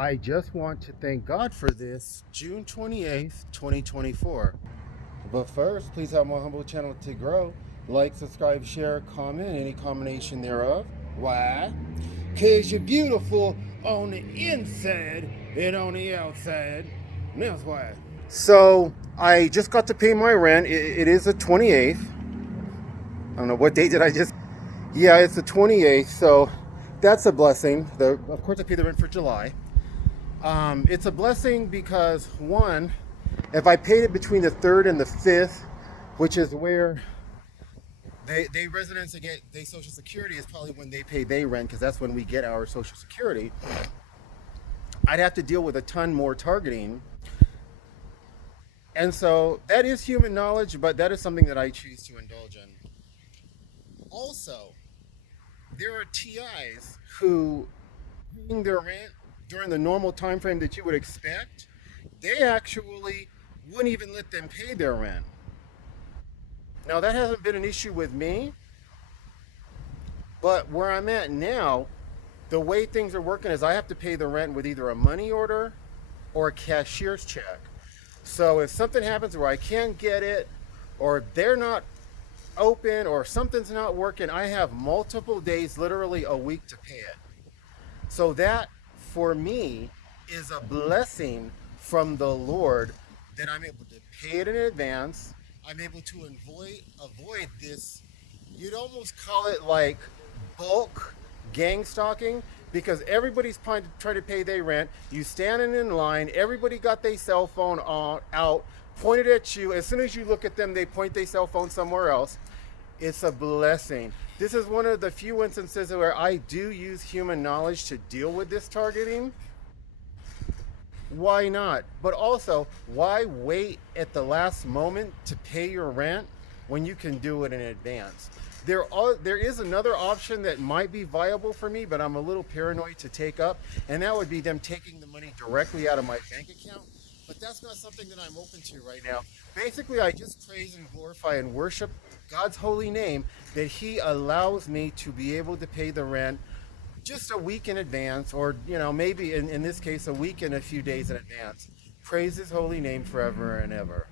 I just want to thank God for this June 28th, 2024. But first, please help my humble channel to grow. Like, subscribe, share, comment, any combination thereof. Why? Because you're beautiful on the inside and on the outside. That's why. So, I just got to pay my rent. It is the 28th. I don't know what date did I just. Yeah, it's the 28th, so that's a blessing. Of course, I pay the rent for July. It's a blessing because, one, if I paid it between the 3rd and the 5th, which is where they residents that get they Social Security is probably when they pay their rent, because that's when we get our Social Security, I'd have to deal with a ton more targeting. And so that is human knowledge, but that is something that I choose to indulge in. Also, there are TIs who paying their rent during the normal time frame that you would expect, they actually wouldn't even let them pay their rent. Now that hasn't been an issue with me, but where I'm at now, the way things are working is I have to pay the rent with either a money order or a cashier's check. So if something happens where I can't get it, or they're not open, or something's not working, I have multiple days, literally a week, to pay it. So that, for me, is a blessing from the Lord, that I'm able to pay it in advance. I'm able to avoid this, you'd almost call it like bulk gang stalking, because everybody's trying to pay their rent. You standing in line, everybody got their cell phone out, pointed at you. As soon as you look at them, they point their cell phone somewhere else. It's a blessing. This is one of the few instances where I do use human knowledge to deal with this targeting. Why not? But also, why wait at the last moment to pay your rent when you can do it in advance? There is another option that might be viable for me, but I'm a little paranoid to take up, and that would be them taking the money directly out of my bank account. But that's not something that I'm open to right now. Basically, I just praise and glorify and worship God's holy name that He allows me to be able to pay the rent just a week in advance, or maybe in this case a week and a few days in advance. Praise His holy name forever and ever.